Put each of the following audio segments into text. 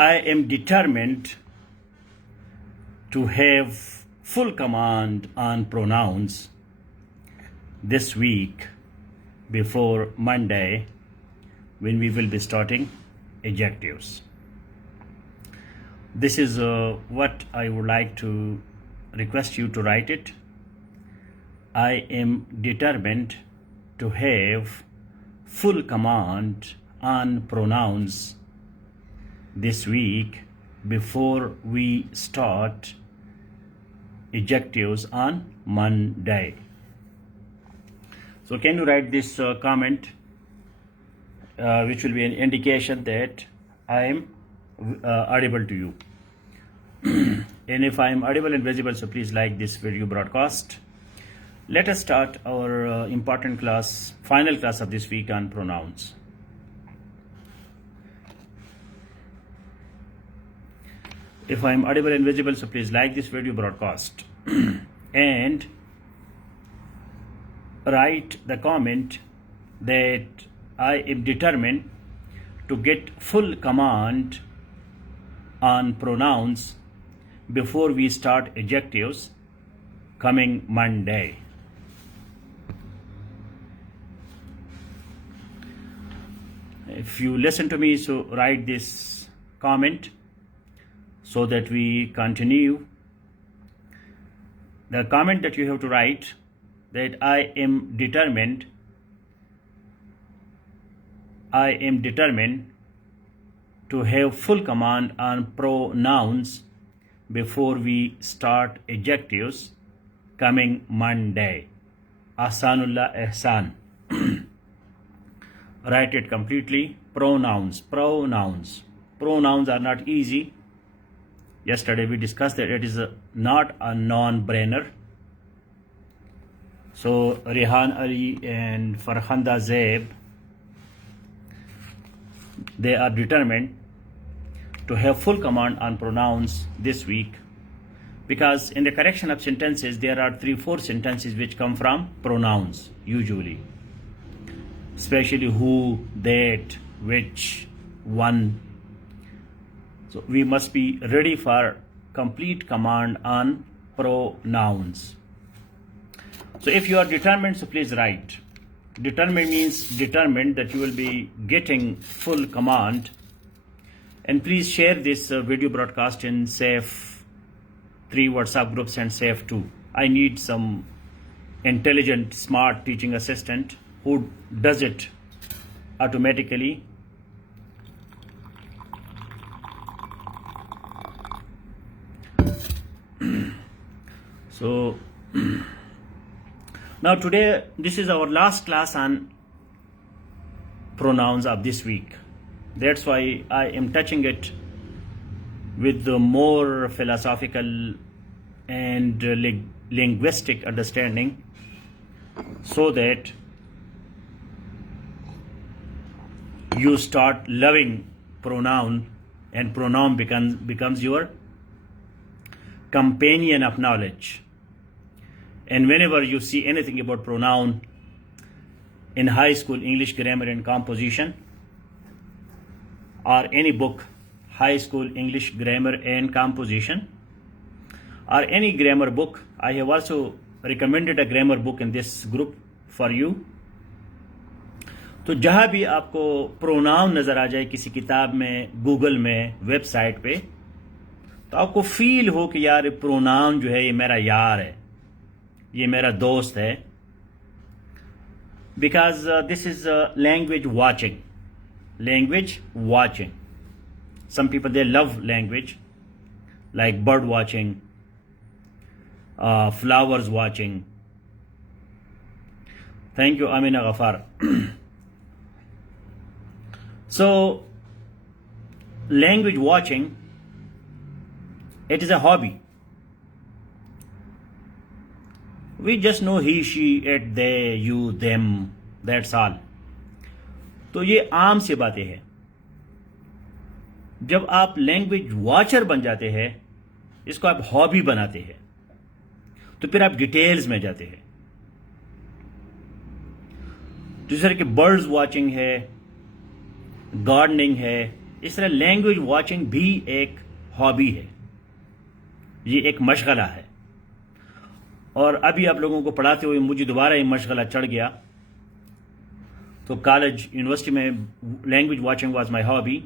I am determined to have full command on pronouns this week before Monday when we will be starting adjectives. This is what I would like to request you to write it. I am determined to have full command on pronouns this week before we start adjectives on Monday. So can you write this comment which will be an indication that I am audible to you. And if I am audible and visible, so please like this video broadcast. Let us start our important class, final class of this week on pronouns. If I am audible and visible, so please like this video broadcast and write the comment that I am determined to get full command on pronouns before we start adjectives coming Monday. If you listen to me, so write this comment so that we continue. The comment that you have to write that I am determined to have full command on pronouns before we start adjectives coming Monday. Ahsanullah Ehsan. Write it completely. Pronouns. Pronouns are not easy. Yesterday we discussed that it is not a non-brainer. So Rehan Ali and Farhanda Zaib, they are determined to have full command on pronouns this week, because in the correction of sentences there are 3-4 sentences which come from pronouns usually, especially who, that, which, one. So we must be ready for complete command on pronouns. So if you are determined, so please write. Determined means determined that you will be getting full command. And please share this video broadcast in SAFE 3 WhatsApp groups and SAFE 2. I need some intelligent, smart teaching assistant who does it automatically. So now today, this is our last class on pronouns of this week. That's why I am touching it with the more philosophical and linguistic understanding, so that you start loving pronoun, and pronoun becomes your companion of knowledge. And whenever you see anything about pronoun in high school English grammar and composition, or any book, high school English grammar and composition, or any grammar book, I have also recommended a grammar book in this group for you. तो जहाँ भी आपको pronoun नज़र आ जाए किसी किताब में, Google में, वेबसाइट पे, तो आपको फील हो कि यार प्रोनाउन जो है ये मेरा यार है, ये मेरा दोस्त है. Because this is language watching. Language watching. Some people, they love language, like bird watching, flowers watching. Thank you, Amina Ghaffar. So, language watching, it is a hobby. We just know he, she, it, they, you, them, that's all. तो ये आम सी बातें हैं. जब आप language watcher बन जाते हैं, इसको आप हॉबी बनाते हैं, तो फिर आप डिटेल्स में जाते हैं. दूसरे के बर्ड्स वॉचिंग है, गार्डनिंग है, इस तरह लैंग्वेज वॉचिंग भी एक हॉबी है, ये एक मशगला है। और अभी आप लोगों को पढ़ाते हुए मुझे दोबारा ये मशगला चढ़ गया। तो कॉलेज यूनिवर्सिटी में language watching was my hobby.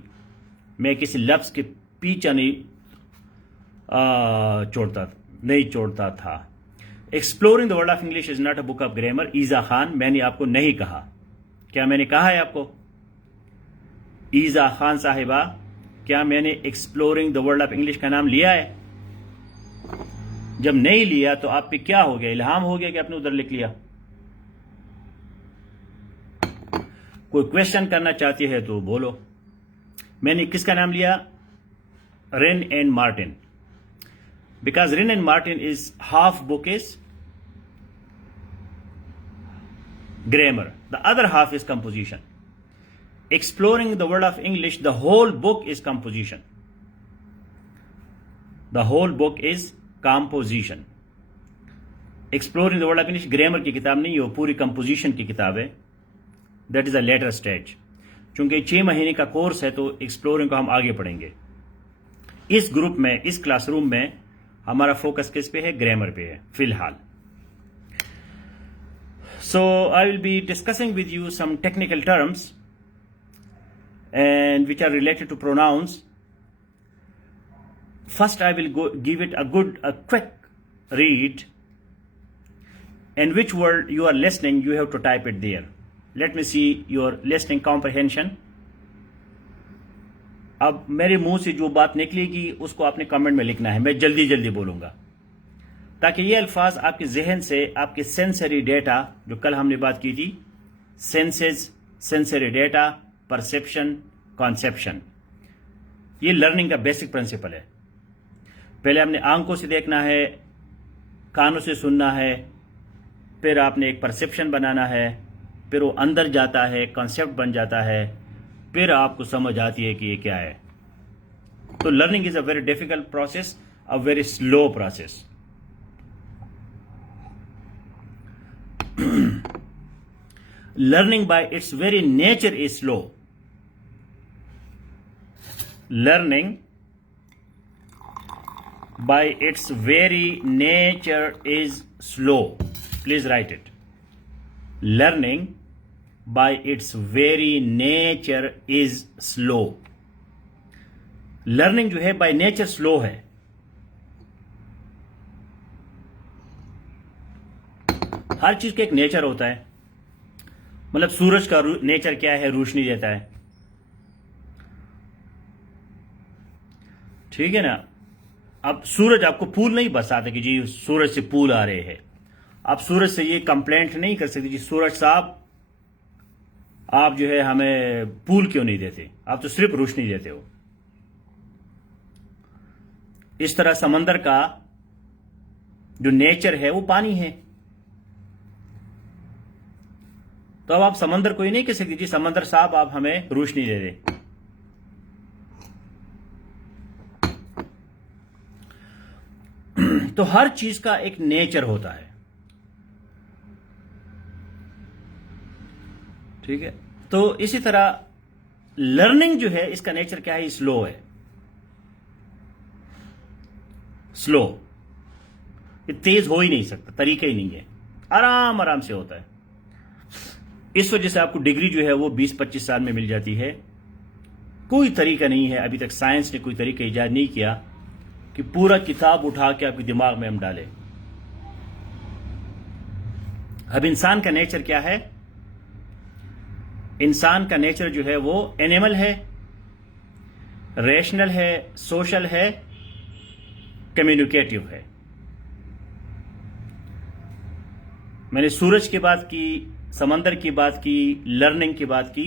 मैं किसी लफ्ज़ के पीछा नहीं छोड़ता था। Exploring the world of English is not a book of grammar. Iza Khan, मैंने आपको नहीं कहा। क्या मैंने कहा है आपको? ईजा खान साहिबा, क्या मैंने exploring the world of English का नाम लिया है? जब नहीं लिया तो आप पे क्या हो गया? इल्हाम हो गया कि आपने उधर लिख लिया। कोई क्वेश्चन करना चाहती है तो बोलो। मैंने किसका नाम लिया? Wren and Martin, because Wren and Martin is half book is grammar, the other half is composition. Exploring the world of English, the whole book is composition. The whole book is composition. Exploring the world of English grammar की किताब नहीं, वो पूरी composition की किताब है। That is a later stage. चूंकि 6 महीने का कोर्स है तो एक्सप्लोरिंग को हम आगे पढ़ेंगे। इस ग्रुप में, इस क्लासरूम में हमारा फोकस किस पे है? ग्रामर पे है फिलहाल। So I will be discussing with you some technical terms and which are related to pronouns. First I will give it a quick read, and which word you are listening you have to type it there. Let me see your listening comprehension. अब मेरे मुंह से जो बात निकलेगी उसको आपने comment में लिखना है। मैं जल्दी जल्दी बोलूंगा ताकि ये अल्फाज आपके जहन से, आपके सेंसरी डेटा, जो कल हमने बात की थी, senses, sensory data, perception, conception, ये लर्निंग का बेसिक प्रिंसिपल है। पहले हमने आंखों से देखना है, कानों से सुनना है, फिर आपने एक परसेप्शन बनाना है, फिर वो अंदर जाता है, कॉन्सेप्ट बन जाता है, फिर आपको समझ आती है कि ये क्या है। तो learning is a very difficult process, a very slow process. Learning by its very nature is slow. Learning by its very nature is slow. Please write it. Learning by its very nature is slow. Learning जो है by nature slow है। हर चीज का एक nature होता है। मतलब सूरज का नेचर क्या है? रोशनी देता है, ठीक है ना। अब सूरज आपको फूल नहीं बरसाता कि जी सूरज से फूल आ रहे हैं। आप सूरज से ये कंप्लेंट नहीं कर सकते जी सूरज साहब आप जो है हमें फूल क्यों नहीं देते, आप तो सिर्फ रोशनी देते हो। इस तरह समंदर का जो नेचर है वो पानी है। तो अब आप समंदर को ही नहीं कह सकते जी समंदर साहब आप हमें रोशनी दे दे। तो हर चीज का एक नेचर होता है, ठीक है। तो इसी तरह लर्निंग जो है इसका नेचर क्या है? स्लो है। स्लो, ये तेज हो ही नहीं सकता, तरीका ही नहीं है, आराम आराम से होता है। इस वजह से आपको डिग्री जो है वो 20-25 साल में मिल जाती है। कोई तरीका नहीं है, अभी तक साइंस ने कोई तरीका ईजाद नहीं किया कि पूरा किताब उठा के आपके दिमाग में हम डालें। अब इंसान का नेचर क्या है? इंसान का नेचर जो है वो एनिमल है, रेशनल है, सोशल है, कम्युनिकेटिव है। मैंने सूरज की बात की, समंदर की बात की, लर्निंग की बात की।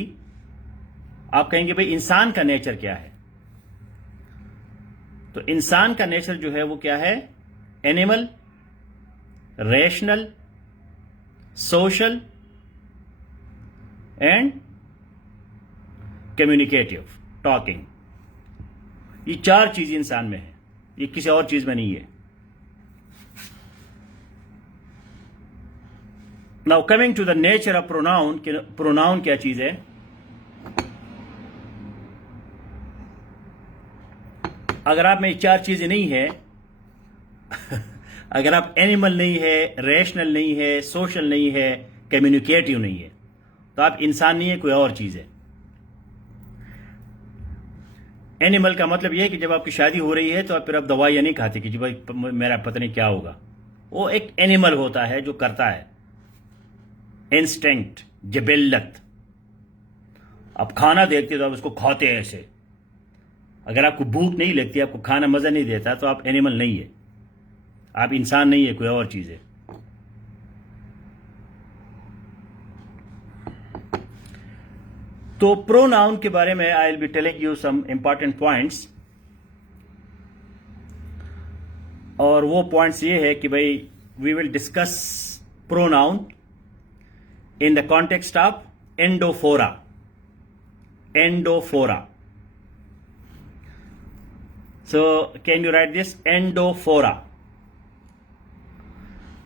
आप कहेंगे भाई इंसान का नेचर क्या है? तो इंसान का नेचर जो है वो क्या है? Animal, rational, social and communicative, talking. ये 4 चीज इंसान में है, ये किसी और चीज में नहीं है। Now coming to the nature of pronoun. Pronoun क्या चीज है? अगर आप में चार चीजें नहीं है अगर आप एनिमल नहीं है, रेशनल नहीं है, सोशल नहीं है, कम्युनिकेटिव नहीं है, तो आप इंसान नहीं है, कोई और चीज है। एनिमल का मतलब यह है कि जब आपकी शादी हो रही है तो आप फिर आप दवाइयां नहीं खाते कि जी भाई मेरा पता नहीं क्या होगा। वो एक एनिमल होता है जो करता है, इंस्टिंक्ट, जबिल्लत। आप खाना देखते हो तो आप उसको खाते हैं ऐसे। अगर आपको भूख नहीं लगती, आपको खाना मजा नहीं देता, तो आप एनिमल नहीं है, आप इंसान नहीं है, कोई और चीज है। तो प्रोनाउन के बारे में I will be telling you some important points, और वो पॉइंट्स ये है कि भाई we will discuss pronoun in the context of endophora. Endophora, so can you write this? Endophora.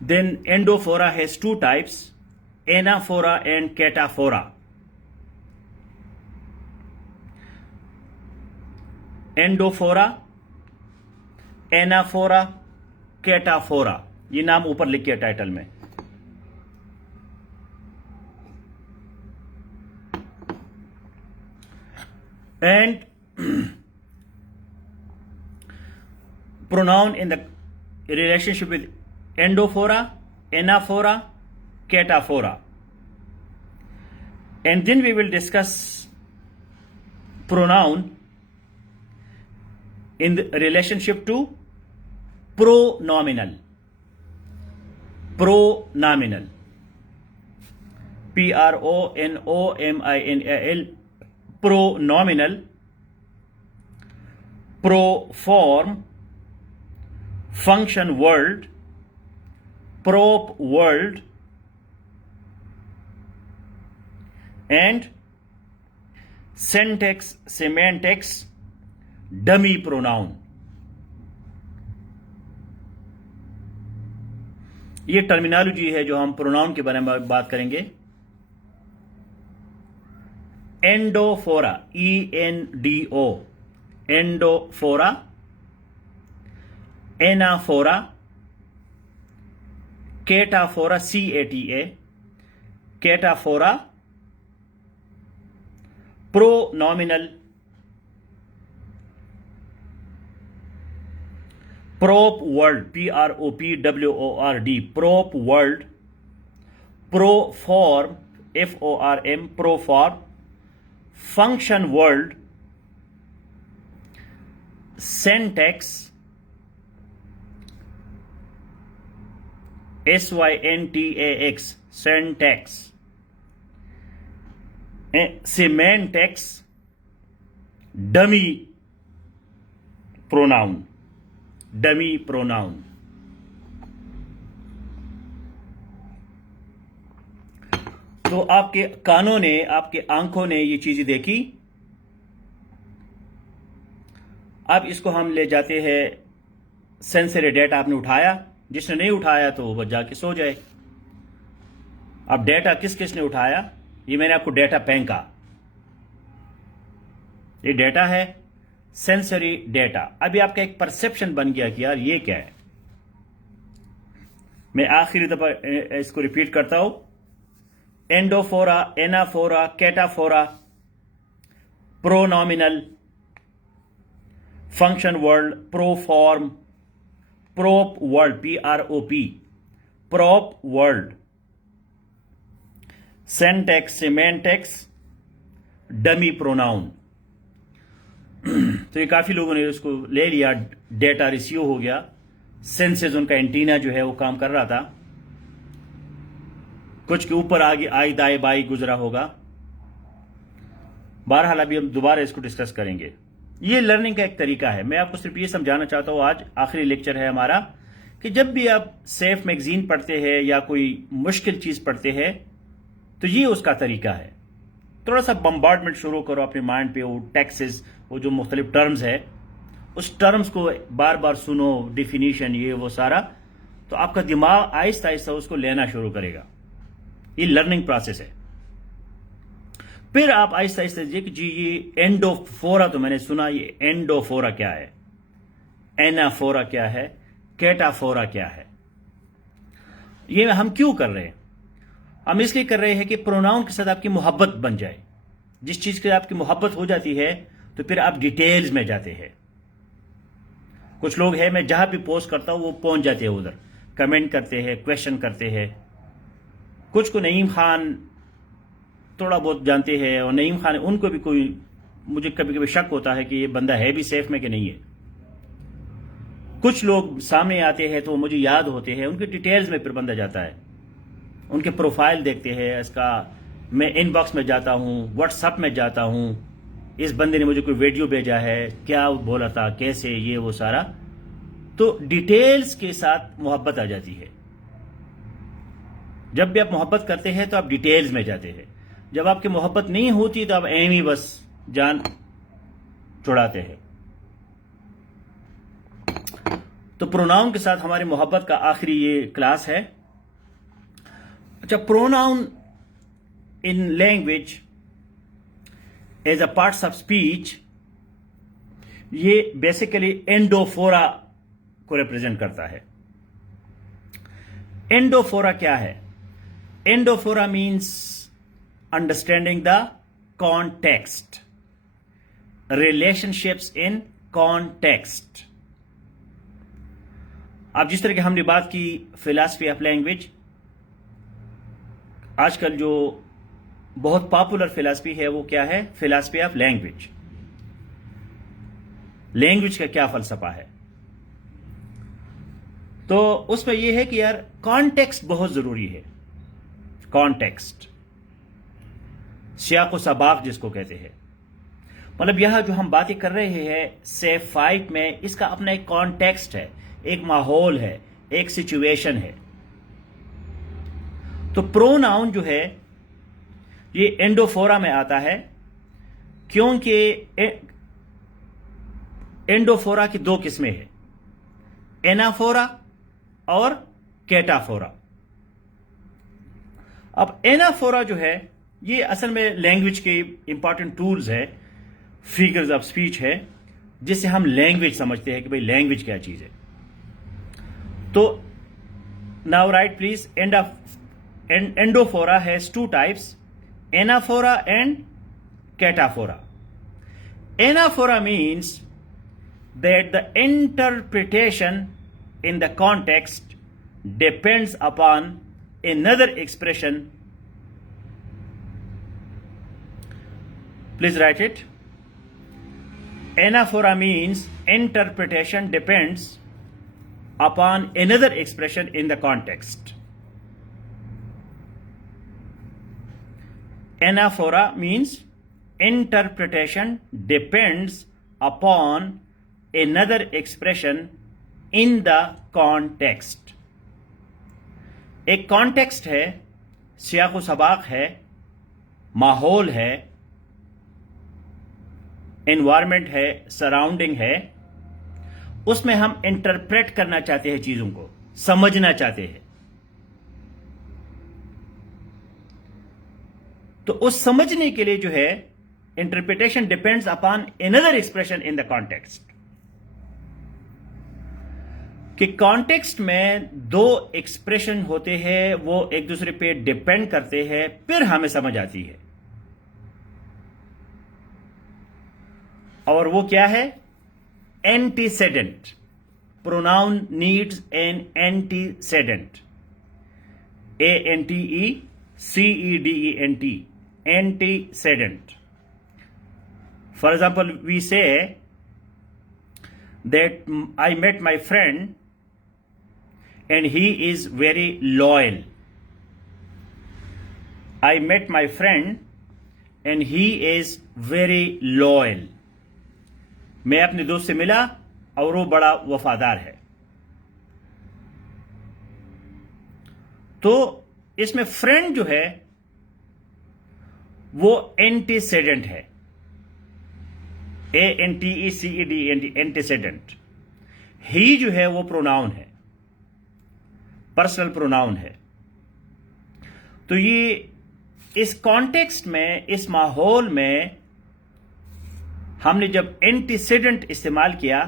Then endophora has two types, anaphora and cataphora. Endophora, anaphora, cataphora, ये नाम ऊपर लिखिए टाइटल में। And pronoun in the relationship with endophora, anaphora, cataphora. And then we will discuss pronoun in the relationship to pronominal. Pronominal. Pronominal. Pronominal. Proform, function word, prop word, and syntax, semantics, dummy pronoun. ये terminology है जो हम pronoun के बारे में बात करेंगे। Endophora, ENDO, endophora, anaphora, cataphora, CATA, cataphora, pronominal, prop word, PROPWORD, prop word, proform, FORM, proform, function word, syntax, SYNTAX, syntax, semantics, dummy pronoun, dummy pronoun. तो आपके कानों ने, आपके आंखों ने ये चीजें देखी। अब इसको हम ले जाते हैं, सेंसरी डेटा आपने उठाया, जिसने नहीं उठाया तो वो जाके सो जाए। अब डेटा किस किस ने उठाया, ये मैंने आपको डेटा फेंका, ये डेटा है सेंसरी डेटा। अभी आपका एक परसेप्शन बन गया कि यार ये क्या है। मैं आखिरी दफा इसको रिपीट करता हूं, endophora, anaphora, cataphora, pronominal, function word, proform, prop word, PROP, prop word, syntax, semantics, dummy pronoun. तो ये काफी लोगों ने उसको ले लिया, डेटा रिसीव हो गया, सेंसेस, उनका एंटीना जो है वो काम कर रहा था, कुछ के ऊपर आगे आई दाई बाई गुजरा होगा। बहरहाल अभी हम दोबारा इसको डिस्कस करेंगे। ये लर्निंग का एक तरीका है। मैं आपको सिर्फ ये समझाना चाहता हूं, आज आखिरी लेक्चर है हमारा, कि जब भी आप सेफ मैगजीन पढ़ते हैं या कोई मुश्किल चीज पढ़ते हैं तो ये उसका तरीका है। थोड़ा सा बम्बार्डमेंट शुरू करो अपने माइंड पे, वो टेक्सेस, वो जो मुख्तलिफ टर्म्स है, उस टर्म्स को बार बार सुनो, डिफिनीशन, ये वो सारा, तो आपका दिमाग आहिस्ता आहिस्ता उसको लेना शुरू करेगा। ये लर्निंग प्रोसेस है। फिर आप आहिस्ता आहिस्ता जी ये एंडोफोरा, तो मैंने सुना, ये एंडोफोरा क्या है, एनाफोरा क्या है, कैटाफोरा क्या है। ये हम क्यों कर रहे हैं? हम इसलिए कर रहे हैं कि प्रोनाउन के साथ आपकी मोहब्बत बन जाए। जिस चीज की आपकी मोहब्बत हो जाती है तो फिर आप डिटेल्स में जाते हैं। कुछ लोग हैं, मैं जहां भी पोस्ट करता हूं वो पहुंच जाते हैं उधर, कमेंट करते हैं, क्वेश्चन करते हैं। कुछ को नईम खान थोड़ा बहुत जानते हैं, और नईम खान उनको भी कोई, मुझे कभी कभी शक होता है कि ये बंदा है भी सेफ में कि नहीं है। कुछ लोग सामने आते हैं तो मुझे याद होते हैं, उनके डिटेल्स में फिर बंदा जाता है, उनके प्रोफाइल देखते हैं, इसका मैं इनबॉक्स में जाता हूँ, व्हाट्सएप में जाता हूँ, इस बंदे ने मुझे कोई वीडियो भेजा है, क्या बोला था, कैसे, ये वो सारा। तो डिटेल्स के साथ मोहब्बत आ जाती है। जब भी आप मोहब्बत करते हैं तो आप डिटेल्स में जाते हैं। जब आपकी मोहब्बत नहीं होती तो आप एम ही बस जान छुड़ाते हैं। तो प्रोनाउन के साथ हमारी मोहब्बत का आखिरी ये क्लास है। अच्छा, pronoun in language as a parts of speech, ये बेसिकली एंडोफोरा को रिप्रेजेंट करता है। एंडोफोरा क्या है? Endophora means understanding the context, relationships in context. अब जिस तरह की हमने बात की फिलॉसफी ऑफ लैंग्वेज, आजकल जो बहुत पॉपुलर फिलॉसफी है वो क्या है? Philosophy of language. लैंग्वेज का क्या फलसफा है? तो उसमें यह है कि यार कॉन्टेक्स्ट बहुत जरूरी है। कॉन्टेक्स्ट, सियाक व सबाक जिसको कहते हैं। मतलब यहां जो हम बातें कर रहे हैं सेफ फाइट में, इसका अपना एक कॉन्टेक्स्ट है, एक माहौल है, एक सिचुएशन है। तो प्रोनाउन जो है ये एंडोफोरा में आता है, क्योंकि एंडोफोरा की दो किस्में हैं, एनाफोरा और कैटाफोरा। अब एनाफोरा जो है ये असल में लैंग्वेज के इंपॉर्टेंट टूल्स है, फिगर्स ऑफ स्पीच है, जिससे हम लैंग्वेज समझते हैं कि भाई लैंग्वेज क्या चीज है। तो now write please, endophora has two types, anaphora and cataphora. Anaphora means that the interpretation in the context depends upon another expression. Please write it. Anaphora means interpretation depends upon another expression in the context. Anaphora means interpretation depends upon another expression in the context. एक context है, सियाको सबाक है, माहौल है, environment है, surrounding है, उसमें हम interpret करना चाहते हैं, चीजों को समझना चाहते हैं। तो उस समझने के लिए जो है interpretation depends upon another expression in the context, कि कॉन्टेक्स्ट में दो एक्सप्रेशन होते हैं, वो एक दूसरे पे डिपेंड करते हैं, फिर हमें समझ आती है। और वो क्या है? Antecedent. Pronoun needs an antecedent, ANTECEDENT, antecedent. For example, we say that I met my friend and he is very loyal. I met my friend and he is very loyal. मैं अपने दोस्त से मिला और वो बड़ा वफादार है। तो इसमें फ्रेंड जो है वो एंटीसेडेंट है, ANTECEDENT, एंटीसेडेंट। ही जो है वो प्रोनाउन है, पर्सनल प्रोनाउन है। तो ये इस कॉन्टेक्स्ट में, इस माहौल में हमने जब एंटीसेडेंट इस्तेमाल किया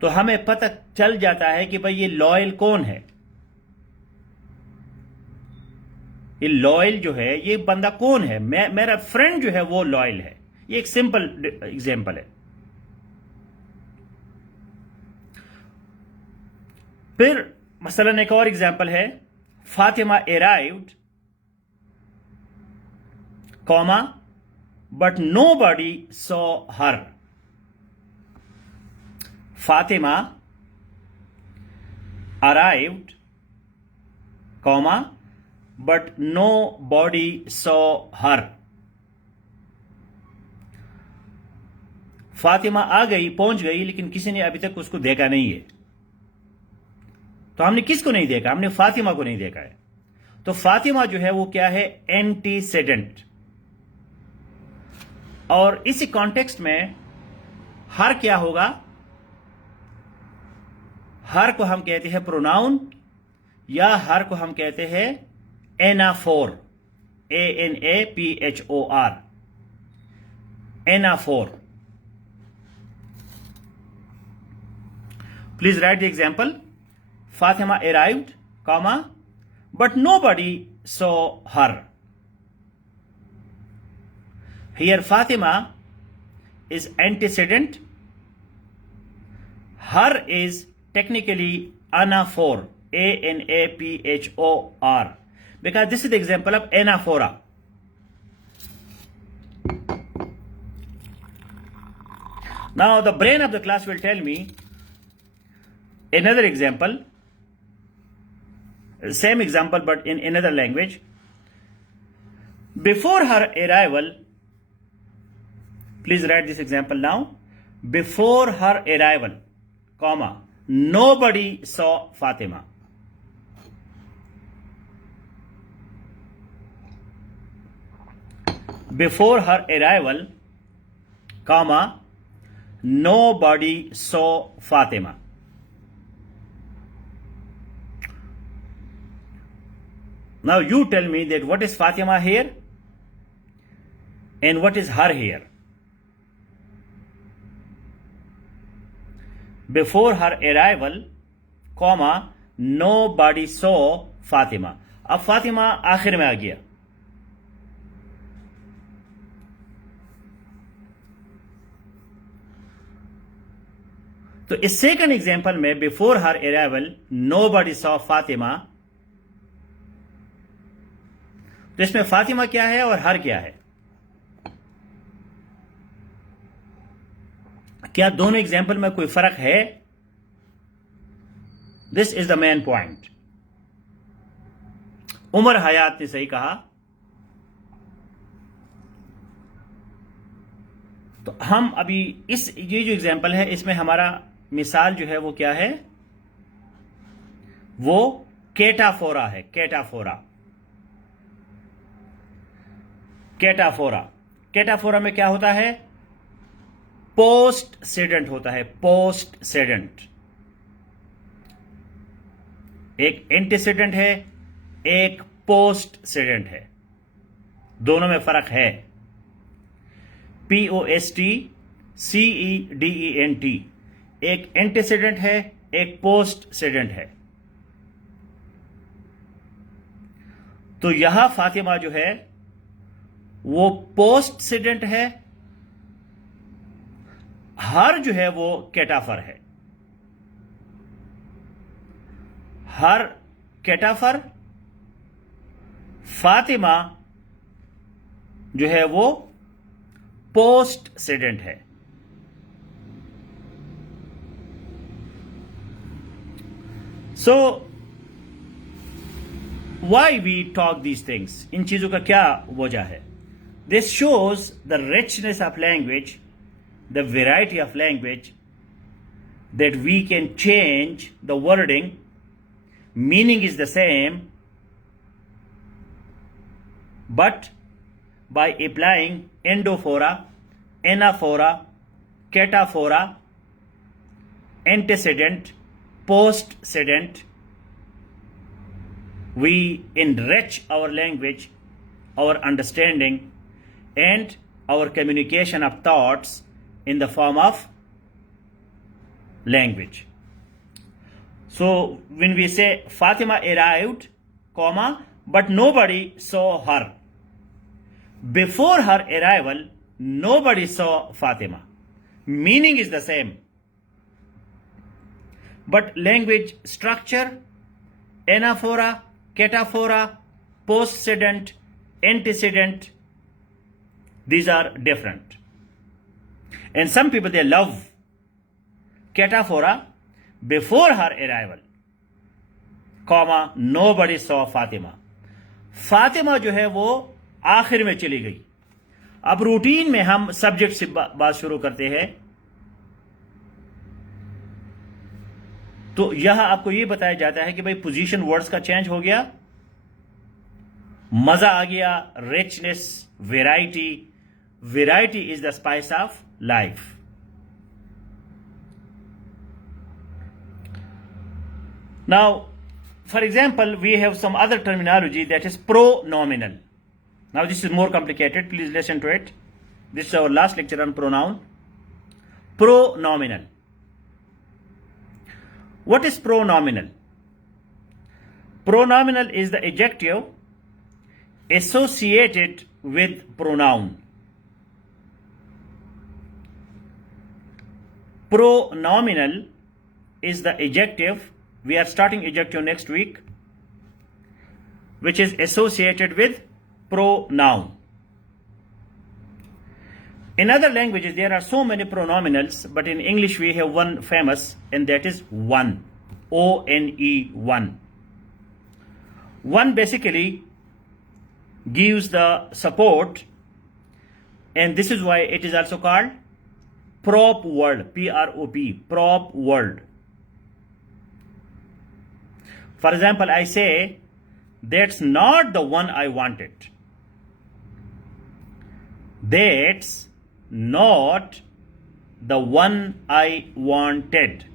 तो हमें पता चल जाता है कि भाई ये लॉयल कौन है, ये लॉयल जो है ये बंदा कौन है, मेरा फ्रेंड जो है वो लॉयल है। ये एक सिंपल एग्जांपल है। फिर मसलन एक और एग्जांपल है, Fatima arrived comma but nobody saw her. Fatima arrived, comma, but nobody saw her. Fatima आ गई, पहुंच गई, लेकिन किसी ने अभी तक उसको देखा नहीं है। तो हमने किसको नहीं देखा? हमने फातिमा को नहीं देखा है। तो फातिमा जो है वो क्या है? एंटीसेडेंट। और इसी कॉन्टेक्स्ट में हर क्या होगा? हर को हम कहते हैं प्रोनाउन, या हर को हम कहते हैं anaphor, ANAPHOR, anaphor. Please write the example. Fatima arrived, comma, but nobody saw her. Here Fatima is antecedent, her is technically anaphor, ANAPHOR, because this is the example of anaphora. Now the brain of the class will tell me another example, same example but in another language. Before her arrival, please write this example now. Before her arrival, comma, nobody saw Fatima. Before her arrival, comma, nobody saw Fatima. Now you tell me that what is Fatima here and what is her here. Before her arrival, comma, nobody saw Fatima. अब फातिमा आखिर में आ गया। तो इस second example में before her arrival nobody saw Fatima, तो इसमें फातिमा क्या है और हर क्या है? क्या दोनों एग्जाम्पल में कोई फर्क है? This is the main point. Umar Hayat ने सही कहा। तो हम अभी ये जो एग्जाम्पल है इसमें हमारा मिसाल जो है वो क्या है? वो कैटाफोरा है। कैटाफोरा, कैटाफोरा, कैटाफोरा में क्या होता है? पोस्ट सेडेंट होता है। पोस्ट सेडेंट, एक एंटीसेडेंट है, एक पोस्ट सेडेंट है, दोनों में फर्क है। POSTCEDENT, एक एंटीसेडेंट है, एक पोस्ट सेडेंट है। तो यहां फातिमा जो है वो पोस्ट सेडेंट है, हर जो है वो कैटाफर है। हर कैटाफर, फातिमा जो है वो पोस्ट सेडेंट है। So why we talk these things, इन चीजों का क्या वजह है? This shows the richness of language, the variety of language, that we can change the wording, meaning is the same, but by applying endophora, anaphora, cataphora, antecedent, postcedent, we enrich our language, our understanding, and our communication of thoughts in the form of language. So when we say Fatima arrived, comma, but nobody saw her. Before her arrival, nobody saw Fatima. Meaning is the same. But language structure, anaphora, cataphora, postcedent, antecedent, these are different. And some people, they love cataphora, before her arrival, comma, nobody saw Fatima. Fatima जो है वो आखिर में चली गई. अब routine में हम सब्जेक्ट से बात शुरू करते हैं. तो यह आपको ये बताया जाता है कि भाई पोजीशन वर्ड्स का चेंज हो गया, मजा आ गया, richness, variety is the spice of life. Now, for example, we have some other terminology that is pronominal. Now, this is more complicated. Please listen to it. This is our last lecture on pronoun. Pronominal. What is pronominal? Pronominal is the adjective associated with pronoun. Pronominal is the adjective. We are starting adjective next week, which is associated with pronoun. In other languages, there are so many pronominals, but in English we have one famous, and that is one. O-N-E, one. One basically gives the support, and this is why it is also called prop word, P-R-O-P, prop word. For example, I say, that's not the one I wanted. That's not the one I wanted.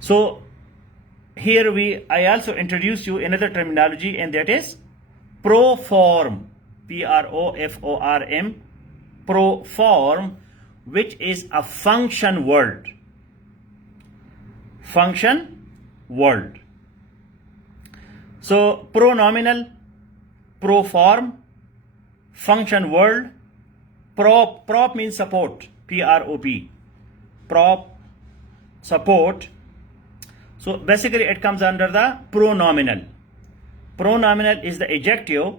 So here I also introduce you another terminology, and that is proform, P-R-O-F-O-R-M, proform, which is a function word. Function word. So pronominal, proform, function word, prop means support, P-R-O-P, prop, support. So basically it comes under the pronominal. Pronominal is the adjective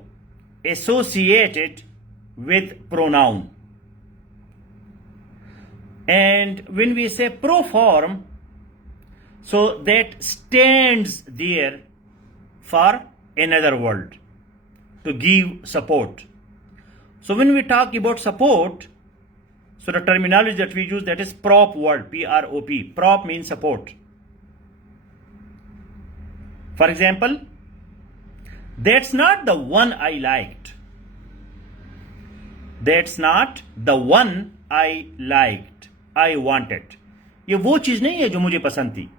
associated with pronoun. And when we say proform, so that stands there for another word to give support. So when we talk about support, so the terminology that we use, that is prop word, P-R-O-P. Prop means support. For example, that's not the one I liked. That's not the one I liked. I wanted. ये वो चीज नहीं है जो मुझे पसंद थी.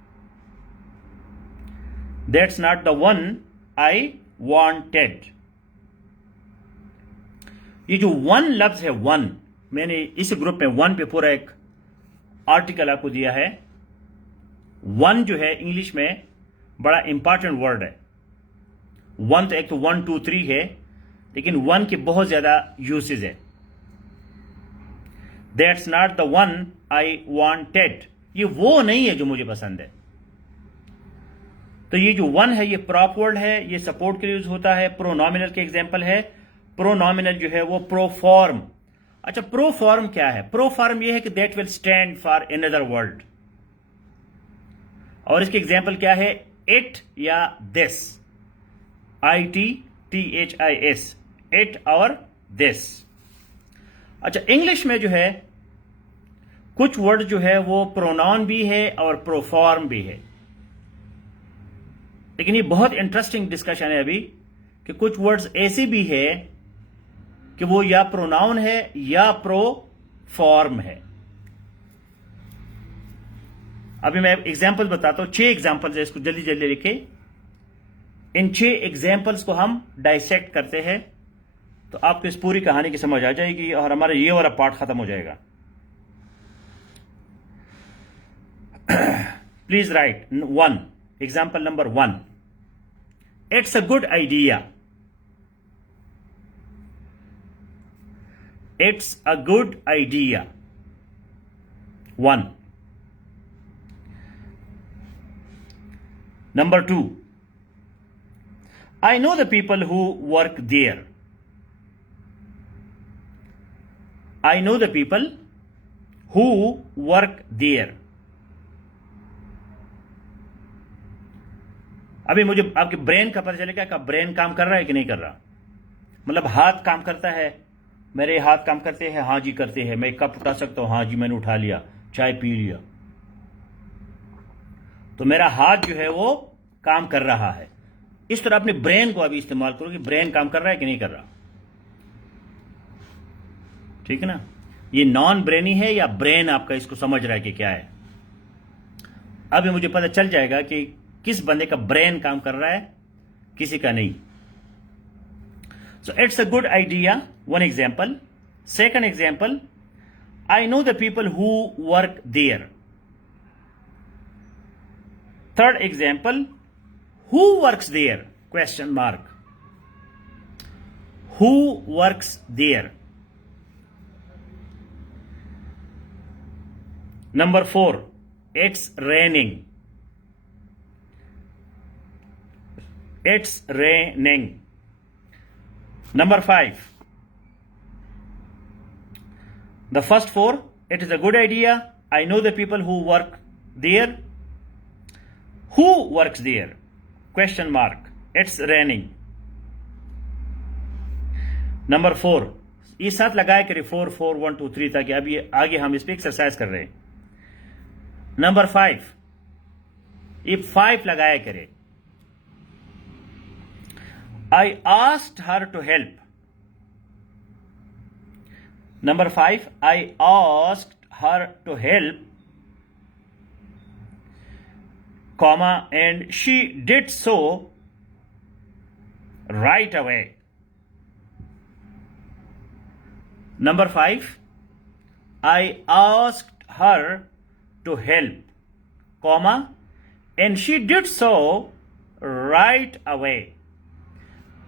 That's not the one I wanted. ये जो one लफ्ज है, one, मैंने इस ग्रुप में one पे पूरा एक आर्टिकल आपको दिया है. one जो है इंग्लिश में बड़ा इंपॉर्टेंट वर्ड है. one तो एक तो 1, 2, 3 है, लेकिन one के बहुत ज्यादा यूसेज है. That's not the one I wanted. ये वो नहीं है जो मुझे पसंद है. तो ये जो वन है ये प्रॉप वर्ड है, ये सपोर्ट के लिए यूज होता है. प्रोनॉमिनल के एग्जांपल है. प्रोनॉमिनल जो है वो प्रोफॉर्म. अच्छा, प्रोफॉर्म क्या है? प्रोफॉर्म ये है कि that will stand for another word. और इसके एग्जांपल क्या है? इट या दिस, ITTHIS, इट और दिस. अच्छा, इंग्लिश में जो है कुछ वर्ड जो है वो प्रोनाउन भी है और प्रोफॉर्म भी है. लेकिन ये बहुत इंटरेस्टिंग डिस्कशन है अभी कि कुछ वर्ड्स ऐसे भी है कि वो या प्रोनाउन है या प्रोफॉर्म है. अभी मैं एग्जांपल बताता हूं. 6 एग्जांपल्स है, इसको जल्दी जल्दी लिखे. इन 6 एग्जांपल्स को हम डाइसेक्ट करते हैं तो आपको इस पूरी कहानी की समझ आ जाएगी और हमारा ये वाला पार्ट खत्म हो जाएगा. Please write one. Example number 1. It's a good idea. It's a good idea. 1. Number 2. I know the people who work there. I know the people who work there. अभी मुझे आपके ब्रेन का पता चलेगा कि ब्रेन काम कर रहा है कि नहीं कर रहा. मतलब हाथ काम करता है, मेरे हाथ काम करते हैं, हाँ जी करते हैं. मैं कप उठा सकता हूं, हाँ जी मैंने उठा लिया, चाय पी लिया. तो मेरा हाथ जो है वो काम कर रहा है. इस तरह अपने ब्रेन को अभी इस्तेमाल करो कि ब्रेन काम कर रहा है कि नहीं कर रहा. ठीक है ना. ये नॉन ब्रेनी है या ब्रेन आपका इसको समझ रहा है कि क्या है. अभी मुझे पता चल जाएगा कि किस बंदे का ब्रेन काम कर रहा है, किसी का नहीं. So it's a good idea, one example. Second example, I know the people who work there. Third example, who works there, question mark. Who works there. Number 4, it's raining. It's raining. Number 5, the first 4, it is a good idea. I know the people who work there. Who works there? Question mark. It's raining. Number 4, ये साथ लगाया करें 4, 4, 1, 2, 3 ताकि अभी आगे हम इस पर एक्सरसाइज कर रहे हैं. नंबर 5, ये 5 लगाया करे. I asked her to help. Number 5, I asked her to help, comma, and she did so right away. Number 5, I asked her to help, comma, and she did so right away.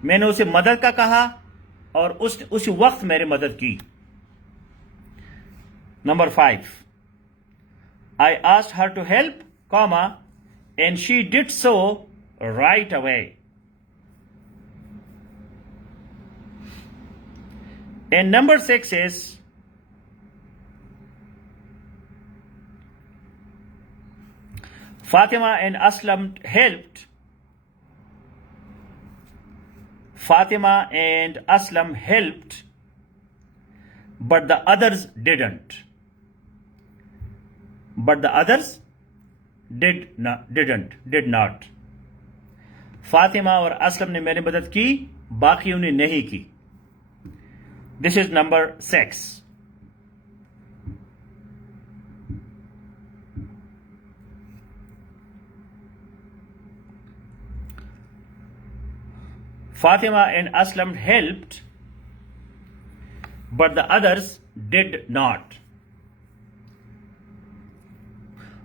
मैंने उसे मदद का कहा और उसी वक्त मेरी मदद की. Number 5, I asked her to help, comma, and she did so right away. And number 6 is, Fatima and Aslam helped. Fatima and Aslam helped, but the others didn't. But the others did not. Fatima और Aslam ने मेरी मदद की, बाकियों ने नहीं की. This is number 6. Fatima and Aslam helped, but the others did not.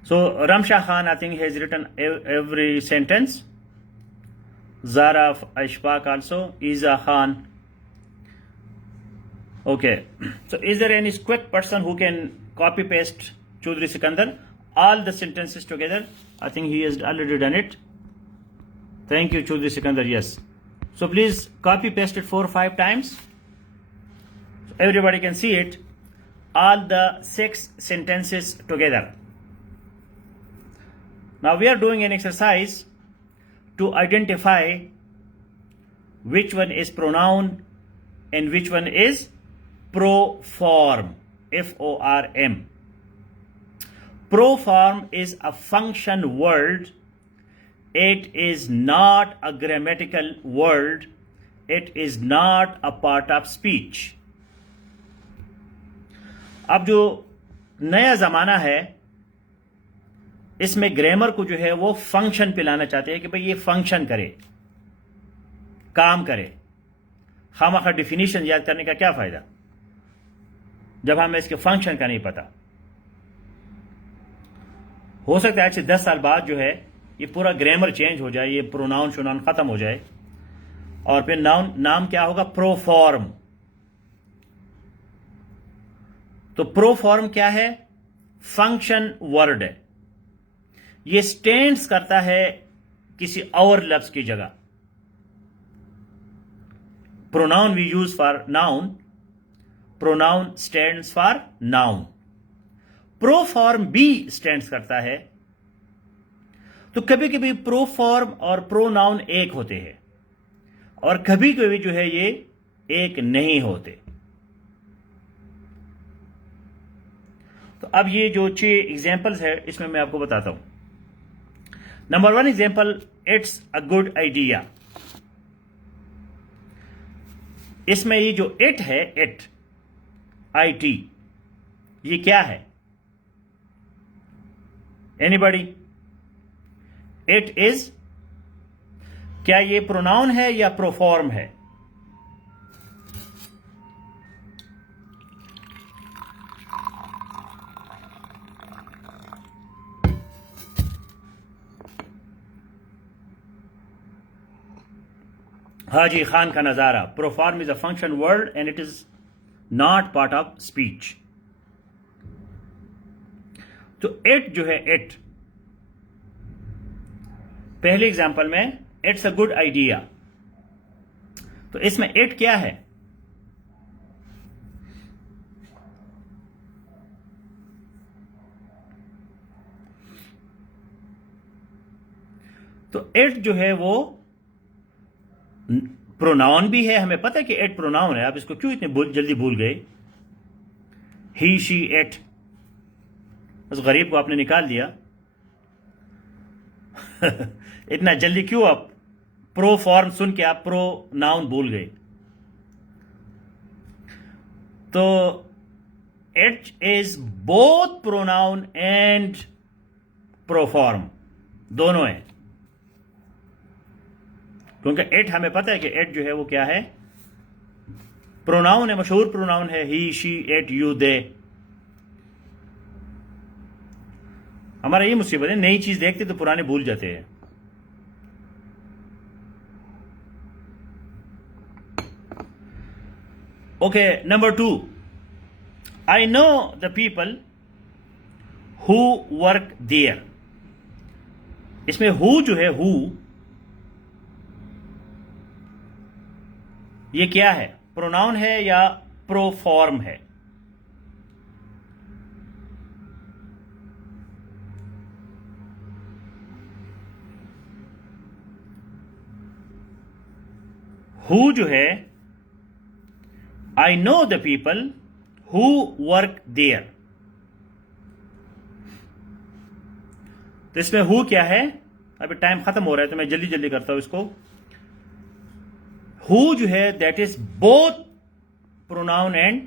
So Ramsha Khan, I think, has written every sentence. Zara Ashfaq also. Iza Khan. Okay. So is there any quick person who can copy paste Chaudhry Sikandar all the sentences together? I think he has already done it. Thank you, Chaudhry Sikandar. Yes. So please copy paste it 4 or 5 times. So everybody can see it. All the 6 sentences together. Now we are doing an exercise to identify which one is pronoun and which one is proform. F-O-R-M. Proform is a function word. It is not a grammatical word. It is not a part of speech. अब जो नया ज़माना है इसमें grammar को जो है वो फंक्शन पे लाना चाहते हैं कि भाई ये फंक्शन करे, काम करे. खामखा डिफिनीशन याद करने का क्या फायदा जब हमें इसके फंक्शन का नहीं पता. हो सकता है आज से 10 साल बाद जो है ये पूरा ग्रामर चेंज हो जाए, ये प्रोनाउन शुनाउन खत्म हो जाए और फिर नाम क्या होगा? प्रोफॉर्म। तो प्रोफॉर्म क्या है? फंक्शन वर्ड है। ये स्टैंड्स करता है किसी और लफ्ज की जगह। Pronoun we use for noun, pronoun stands for noun. Proform भी स्टैंड्स करता है। तो कभी कभी प्रोफॉर्म और प्रोनाउन एक होते हैं और कभी कभी जो है ये एक नहीं होते। तो अब ये जो 6 एग्जांपल्स है इसमें मैं आपको बताता हूं। Number 1 example, it's a good idea. इसमें ये जो इट है, इट IT, ये क्या है? एनीबॉडी? इट इज, क्या ये प्रोनाउन है या प्रोफॉर्म है? हाजी खान का नजारा। Proforma is a function word and it is not part of speech. तो इट जो है, इट पहले एग्जांपल में इट्स अ गुड आइडिया, तो इसमें इट क्या है? तो इट जो है वो प्रोनाउन भी है, हमें पता है कि इट प्रोनाउन है। आप इसको क्यों इतने जल्दी भूल गए? ही, शी, इट, उस गरीब को आपने निकाल दिया। इतना जल्दी क्यों आप प्रो फॉर्म सुन के आप प्रो नाउन भूल गए? तो it is both pronoun and proforma, दोनों है। क्योंकि इट हमें पता है कि इट जो है वो क्या है? प्रोनाउन है, मशहूर प्रोनाउन है। ही, शी, इट, यू, दे। हमारा ये मुसीबत है, नई चीज देखते तो पुराने भूल जाते हैं। Okay, number 2, I know the people who work there. इसमें हु जो है, हु, ये क्या है? प्रोनाउन है या प्रोफॉर्म है? हु जो है, I know the people who work there, तो इसमें हु क्या है? अभी टाइम खत्म हो रहा है तो मैं जल्दी जल्दी करता हूं इसको। हु जो है that is both pronoun and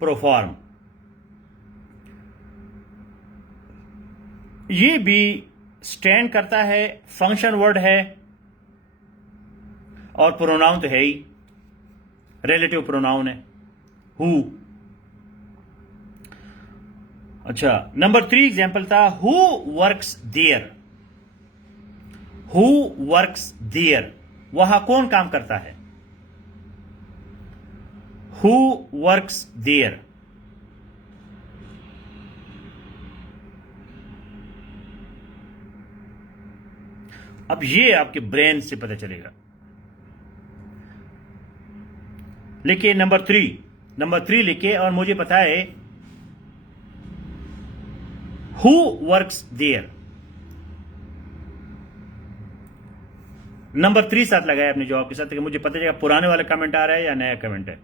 proforma. ये भी स्टैंड करता है, फंक्शन वर्ड है और प्रोनाउन तो है ही, रिलेटिव प्रोनाउन है हु। अच्छा, नंबर 3 एग्जांपल था, who works there. Who works there, वहां कौन काम करता है? Who works there. अब ये आपके ब्रेन से पता चलेगा। लिखिए नंबर 3 लिखिए और मुझे पता है हु वर्क्स देयर। नंबर 3 साथ लगाए अपने जवाब के साथ कि मुझे पता चलेगा पुराने वाला कमेंट आ रहा है या नया कमेंट है।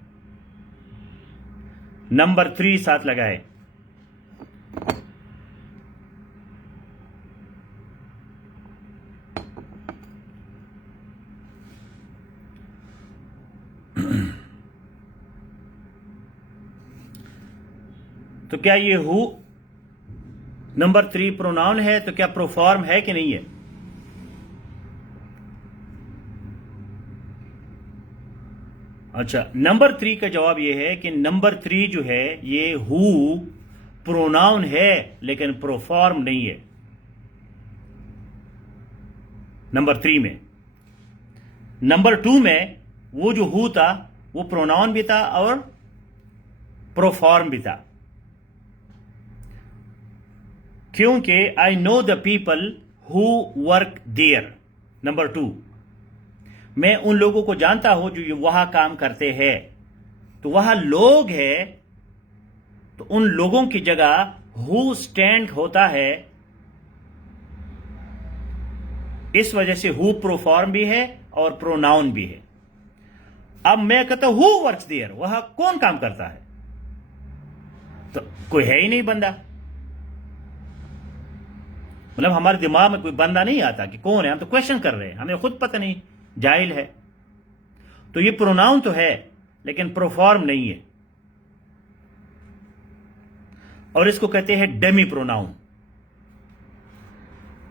नंबर 3 साथ लगाए। तो क्या ये हु नंबर 3 प्रोनाउन है? तो क्या प्रोफॉर्म है कि नहीं है? अच्छा, नंबर 3 का जवाब ये है कि नंबर 3 जो है ये हु प्रोनाउन है लेकिन प्रोफॉर्म नहीं है। नंबर 3 में। नंबर 2 में वो जो हु था वो प्रोनाउन भी था और प्रोफॉर्म भी था, क्योंकि I know the people who work there. Number 2, मैं उन लोगों को जानता हूं जो वहां काम करते हैं। तो वहां लोग है, तो उन लोगों की जगह हु स्टैंड होता है। इस वजह से हु प्रोफॉर्म भी है और प्रोनाउन भी है। अब मैं कहता हूं हु वर्क्स देयर, वहां कौन काम करता है? तो कोई है ही नहीं बंदा, मतलब हमारे दिमाग में कोई बंदा नहीं आता कि कौन है। हम तो क्वेश्चन कर रहे हैं, हमें खुद पता नहीं, जाहिल है। तो ये प्रोनाउन तो है लेकिन प्रोफॉर्म नहीं है, और इसको कहते हैं डेमी प्रोनाउन।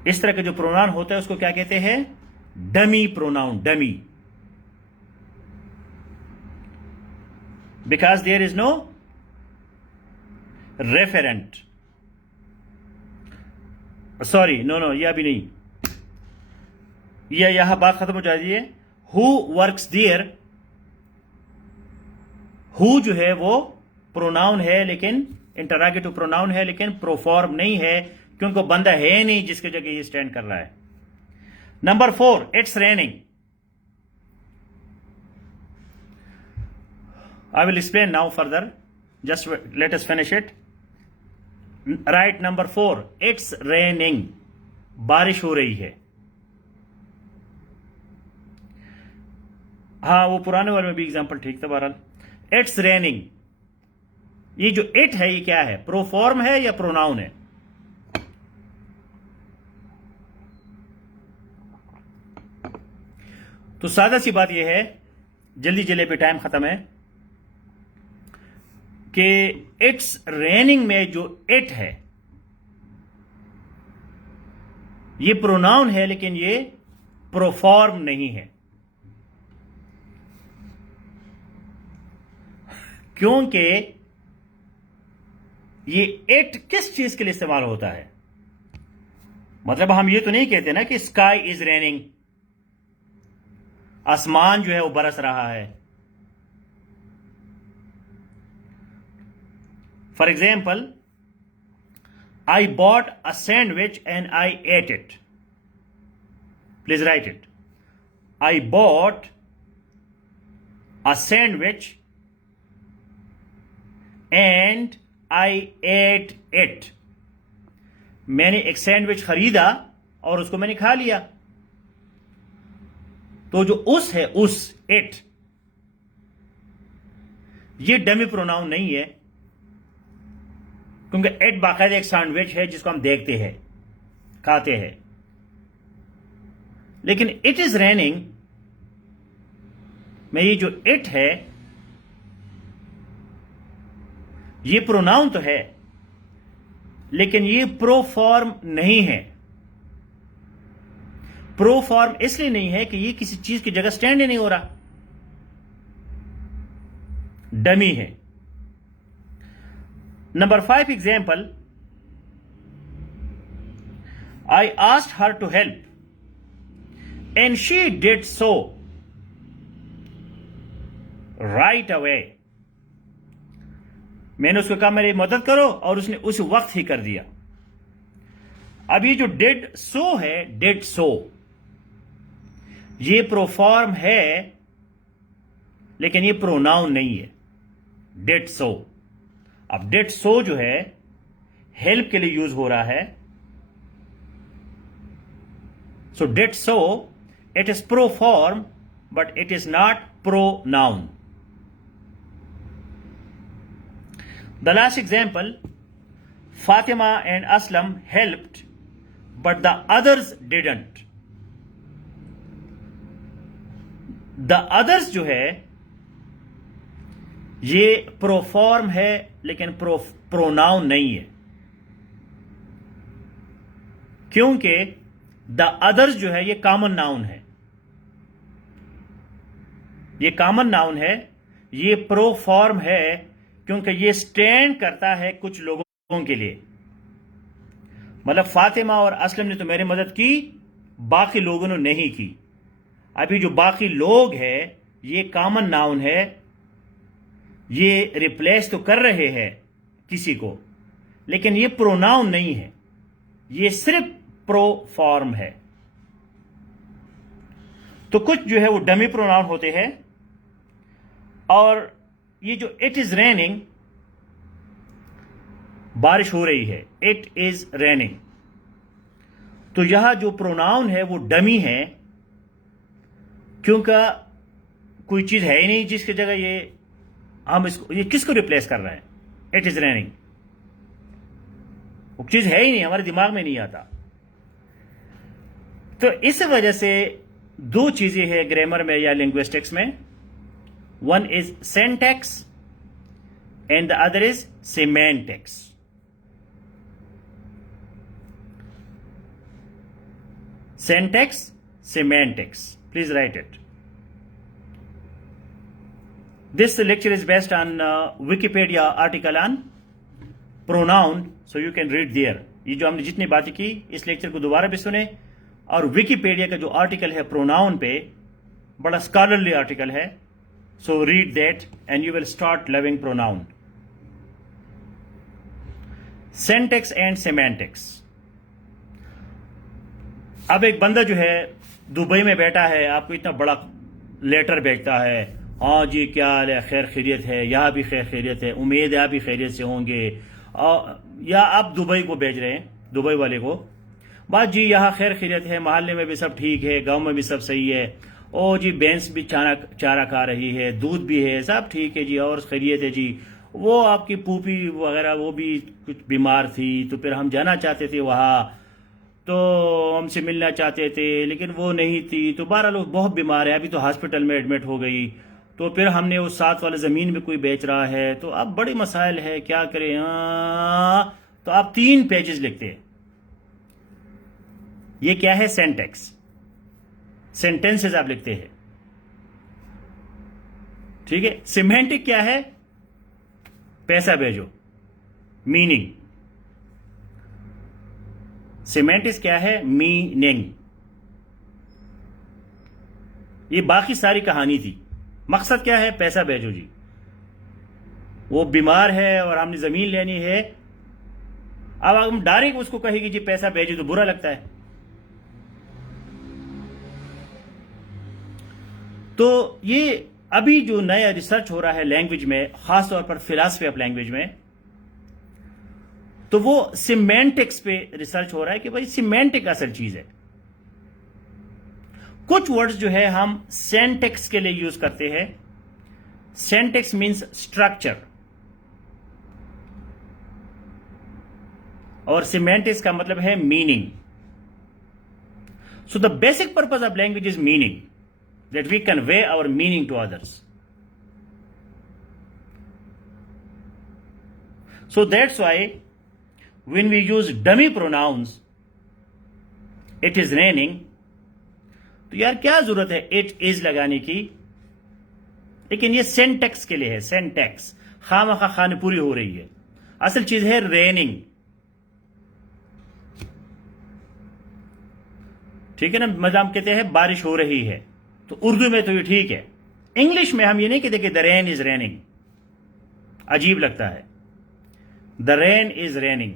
इस तरह के जो प्रोनाउन होता है उसको क्या कहते हैं? Dummy pronoun. Dummy, because there is no referent. Sorry, no, यह भी नहीं, यहां बात खत्म हो जाती है। हु वर्क्स देयर, हु जो है वो प्रोनाउन है, लेकिन इंटरोगेटिव प्रोनाउन है, लेकिन प्रोफॉर्म नहीं है, क्योंकि बंदा है नहीं जिसके जगह ये स्टैंड कर रहा है। Number 4, it's raining. I will explain now further. Just let us finish it. Right, number 4. It's raining. बारिश हो रही है। हाँ, वो पुराने वाले में भी एग्जांपल ठीक था। बहरहाल, इट्स रेनिंग, ये जो इट है ये क्या है? प्रोफॉर्म है या प्रोनाउन है? तो सादा सी बात यह है, जल्दी जल्दी पे टाइम खत्म है, कि इट्स रेनिंग में जो इट है ये प्रोनाउन है, लेकिन ये प्रोफॉर्म नहीं है। क्योंकि ये इट किस चीज के लिए इस्तेमाल होता है? मतलब हम ये तो नहीं कहते ना कि स्काई इज रेनिंग, आसमान जो है वो बरस रहा है। For example, I bought a sandwich and I ate it. Please write it. I bought a sandwich and I ate it. मैंने एक सैंडविच खरीदा और उसको मैंने खा लिया। तो जो उस है, उस, इट, ये डमी प्रोनाउन नहीं है, क्योंकि इट बाकायदा एक सैंडविच है जिसको हम देखते हैं, खाते हैं। लेकिन इट इज रेनिंग में ये जो इट है ये प्रोनाउन तो है, लेकिन ये प्रोफॉर्म नहीं है। प्रोफॉर्म इसलिए नहीं है कि ये किसी चीज की जगह स्टैंड ही नहीं हो रहा, डमी है। Number 5 example, I asked her to help and she did so right away. मैंने उसको कहा मेरी मदद करो और उसने उस वक्त ही कर दिया। अब ये जो डिड सो है, डिड सो, ये प्रोफॉर्म है लेकिन ये प्रोनाउन नहीं है। डिड सो, अब डिड सो जो है हेल्प के लिए यूज हो रहा है। So did so, it is pro-form, but it is not pronoun. The last example, Fatima and Aslam helped, but the others didn't. The others जो है ये pro-form है लेकिन pronoun नहीं है, क्योंकि द अदर्स जो है ये कॉमन नाउन है। ये कॉमन नाउन है, ये प्रो फॉर्म है, क्योंकि ये स्टैंड करता है कुछ लोगों के लिए। मतलब फातिमा और असलम ने तो मेरी मदद की, बाकी लोगों ने नहीं की। अभी जो बाकी लोग है ये कॉमन नाउन है, ये रिप्लेस तो कर रहे हैं किसी को, लेकिन ये प्रोनाउन नहीं है, ये सिर्फ प्रो फॉर्म है। तो कुछ जो है वो डमी प्रोनाउन होते हैं। और ये जो इट इज रेनिंग, बारिश हो रही है, इट इज रेनिंग, तो यहां जो प्रोनाउन है वो डमी है, क्योंकि कोई चीज है ही नहीं जिसकी जगह ये हम इसको, ये किसको रिप्लेस कर रहे हैं? इट इज रेनिंग, वो चीज है ही नहीं, हमारे दिमाग में नहीं आता। तो इस वजह से दो चीजें हैं ग्रामर में या लिंग्विस्टिक्स में, one is syntax and the other is semantics. Syntax, semantics. Please write it. This lecture is based on Wikipedia article on pronoun, so you can read there. ये जो हमने जितनी बातें की इस लेक्चर को दोबारा भी सुने, और विकीपीडिया का जो आर्टिकल है प्रोनाउन पे, बड़ा स्कॉलरली आर्टिकल है, so read that and you will start loving pronoun. Syntax and semantics. अब एक बंदा जो है दुबई में बैठा है, आपको इतना बड़ा लेटर भेजता है, हाँ जी क्या हाल है, खैर खैरियत है, यहाँ भी खैर खैरियत है, उम्मीद है आप भी खैरियत से होंगे, या आप दुबई को भेज रहे हैं, दुबई वाले को, बात जी यहाँ खैर खैरियत है, मोहल्ले में भी सब ठीक है, गांव में भी सब सही है, ओ जी भैंस भी चारा खा रही है, दूध भी है, सब ठीक है जी, और खैरियत है जी। वो आपकी पूपी वगैरह वो भी कुछ बीमार थी, तो फिर हम जाना चाहते थे वहाँ, तो हमसे मिलना चाहते थे लेकिन वो नहीं थी, तो 12 लोग बहुत बीमार है, अभी तो हॉस्पिटल में एडमिट हो गई, तो फिर हमने उस साथ वाले ज़मीन में कोई बेच रहा है, तो अब बड़ी मसाइल है, क्या करें। तो आप 3 पेजेस लिखते हैं। ये क्या है? सिंटैक्स, सेंटेंसेस आप लिखते हैं, ठीक है। सिमेंटिक क्या है? पैसा भेजो, मीनिंग। सिमेंटिक्स क्या है? मीनिंग। ये बाकी सारी कहानी थी। मकसद क्या है? पैसा भेजो जी। वो बीमार है और हमने जमीन लेनी है, अब हम डायरेक्ट उसको कहेंगे जी पैसा भेजो तो बुरा लगता है। तो ये अभी जो नया रिसर्च हो रहा है लैंग्वेज में, खासतौर पर फिलॉसफी ऑफ लैंग्वेज में, तो वो सिमेंटिक्स पे रिसर्च हो रहा है कि भाई सिमेंटिक असल चीज है। कुछ वर्ड्स जो है हम सिंटैक्स के लिए यूज करते हैं। सिंटैक्स मींस स्ट्रक्चर, और सिमेंटिक्स का मतलब है meaning. So the basic purpose of language is meaning, that we convey our meaning to others. So that's why when we use dummy pronouns, it is raining, तो यार क्या जरूरत है it is लगाने की। लेकिन ये सिंटैक्स के लिए है, सिंटैक्स खामखा खाने पूरी हो रही है। असल चीज है रेनिंग, ठीक है ना। मदाम कहते हैं बारिश हो रही है, तो उर्दू में तो ये ठीक है। इंग्लिश में हम ये नहीं कहते कि द रेन इज रेनिंग, अजीब लगता है। द रेन इज रेनिंग,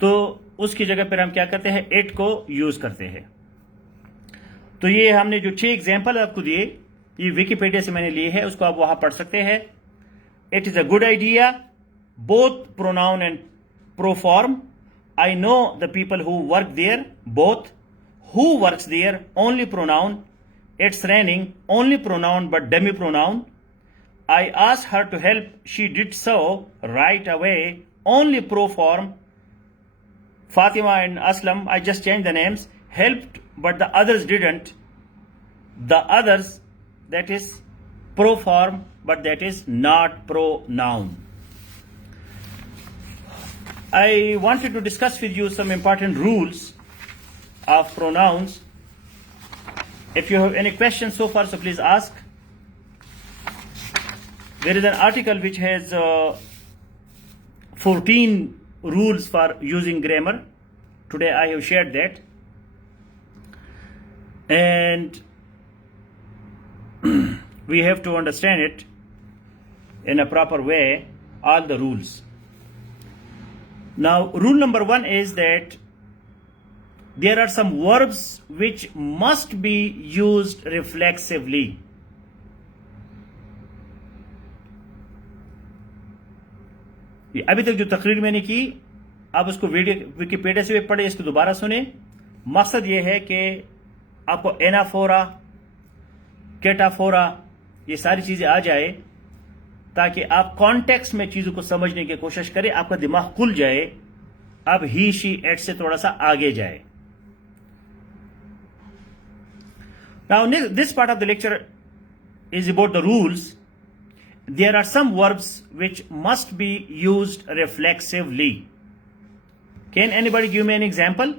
तो उसकी जगह पर हम क्या करते हैं? इट को यूज करते हैं। तो ये हमने जो 6 एग्जाम्पल आपको दिए, ये विकिपीडिया से मैंने लिए है, उसको आप वहां पढ़ सकते हैं। It is a good idea, both pronoun and proform. I know the people who work there, both. Who works there, only pronoun. It's raining, only pronoun but dummy pronoun. I asked her to help. She did so right away. Only pro form. Fatima and Aslam, I just changed the names. Helped, but the others didn't. The others, that is pro form, but that is not pronoun. I wanted to discuss with you some important rules of pronouns. If you have any questions so far, so please ask. There is an article which has 14 rules for using grammar. today I have shared that, and we have to understand it in a proper way, all the rules. Now, rule number 1 is that there are some verbs which must be used reflexively. अभी तक जो तकरीर मैंने की, आप उसको Wikipedia से भी पढ़े, इसको दोबारा सुने। मकसद ये है कि आपको एनाफोरा, केटाफोरा, ये सारी चीजें आ जाए, ताकि आप कॉन्टेक्स्ट में चीजों को समझने की कोशिश करें, आपका दिमाग खुल जाए, अब ही, शी, एट से थोड़ा सा आगे जाए। Now, this part of the lecture is about the rules. There are some verbs which must be used reflexively. Can anybody give me an example?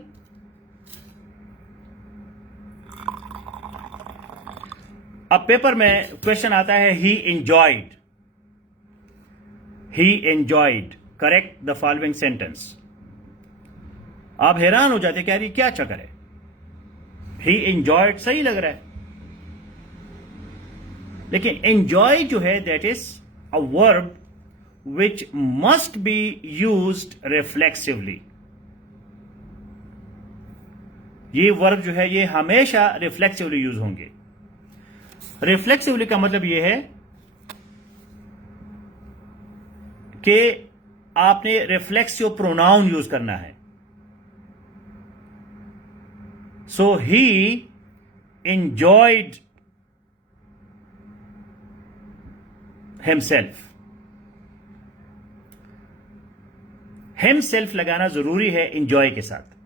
अब पेपर में क्वेश्चन आता है, he enjoyed. He enjoyed. Correct the following sentence. आप हैरान हो जाते, क्या ये क्या चक्कर है? He enjoyed सही लग रहा है, लेकिन enjoy जो है, that is a verb which must be used reflexively. ये वर्ब जो है ये हमेशा रिफ्लेक्सिवली यूज होंगे। रिफ्लेक्सिवली का मतलब ये है कि आपने रिफ्लेक्सिव प्रोनाउन यूज करना है। So he enjoyed himself. Himself लगाना जरूरी है enjoy के साथ,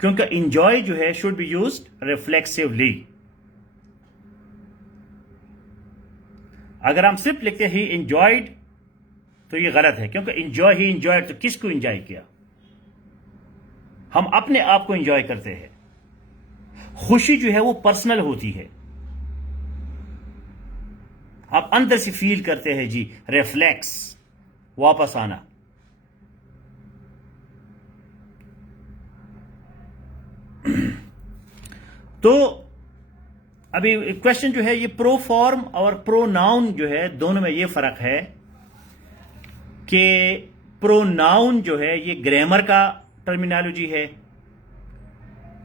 क्योंकि enjoy जो है should be used reflexively. अगर हम सिर्फ लिखते he enjoyed तो ये गलत है, क्योंकि enjoy, he enjoyed तो किसको enjoy किया? हम अपने आप को एंजॉय करते हैं। खुशी जो है वो पर्सनल होती है, आप अंदर से फील करते हैं जी, रिफ्लेक्स, वापस आना। तो अभी क्वेश्चन जो है ये प्रो फॉर्म और प्रोनाउन जो है दोनों में ये फर्क है कि प्रोनाउन जो है ये ग्रामर का टर्मिनोलॉजी है,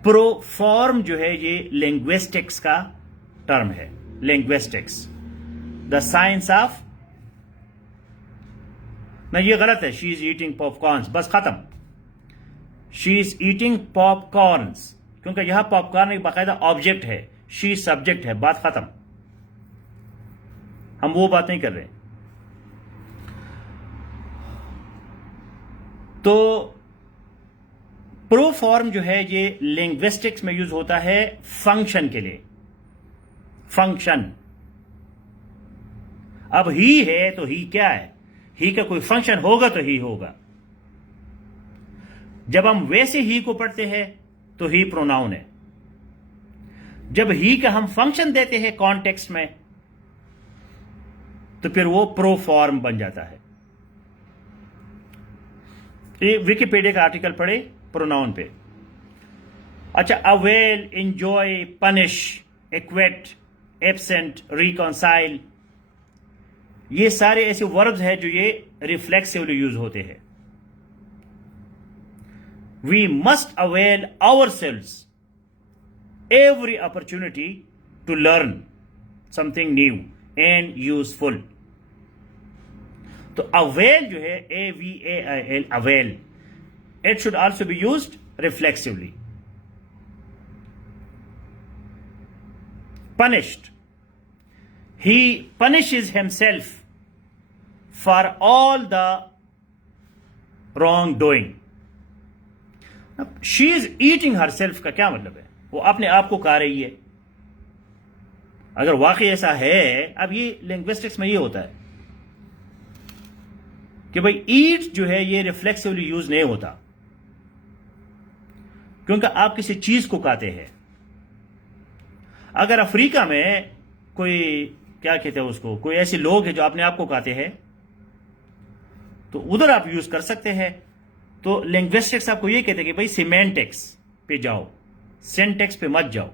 प्रो फॉर्म जो है ये लिंग्विस्टिक्स का टर्म है। लिंग्विस्टिक्स, द साइंस ऑफ, ना ये गलत है, शी इज ईटिंग पॉपकॉर्न्स, बस खत्म, शी इज ईटिंग पॉपकॉर्न्स, क्योंकि यहां पॉपकॉर्न एक बाकायदा ऑब्जेक्ट है, शी सब्जेक्ट है, बात खत्म, हम वो बात नहीं कर रहे। तो प्रो फॉर्म जो है ये लिंग्विस्टिक्स में यूज होता है फंक्शन के लिए, फंक्शन। अब ही है तो ही क्या है? ही का कोई फंक्शन होगा तो ही होगा। जब हम वैसे ही को पढ़ते हैं तो ही प्रोनाउन है, जब ही का हम फंक्शन देते हैं कॉन्टेक्स्ट में तो फिर वो प्रो फॉर्म बन जाता है। ये विकिपीडिया का आर्टिकल पढ़े प्रोनाउन पे। अच्छा, avail, enjoy, punish, acquit, absent, reconcile, ये सारे ऐसे वर्ब्स हैं जो ये रिफ्लेक्सिवली यूज होते हैं। We must avail ourselves every opportunity to learn something new and useful. तो अवेल जो है, AVAIL, avail, it should also be used reflexively. Punished, he punishes himself for all the wrongdoing. She is eating herself का क्या मतलब है? वो अपने आप को खा रही है। अगर वाकई ऐसा है, अब ये लिंग्विस्टिक्स में ये होता है कि भाई ईट जो है ये रिफ्लेक्सिवली यूज नहीं होता, क्योंकि आप किसी चीज को खाते हैं। अगर अफ्रीका में कोई, क्या कहते हैं उसको, कोई ऐसे लोग हैं जो अपने आप को खाते हैं, तो उधर आप यूज कर सकते हैं। तो लिंग्विस्टिक्स आपको ये कहते हैं कि भाई सिमेंटिक्स पे जाओ, सिंटेक्स पे मत जाओ।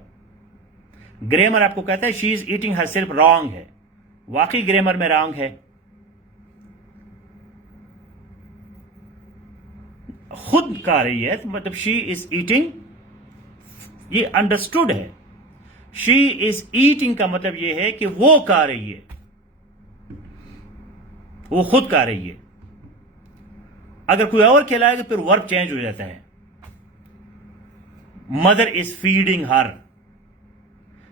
ग्रामर आपको कहता है she is eating her self, wrong है, वाकई ग्रामर में रॉन्ग है। खुद खा रही है तो मतलब शी इज ईटिंग, ये अंडरस्टूड है। शी इज ईटिंग का मतलब ये है कि वो खा रही है, वो खुद खा रही है। अगर कोई और खिलाए तो फिर वर्ब चेंज हो जाता है। Mother is feeding her,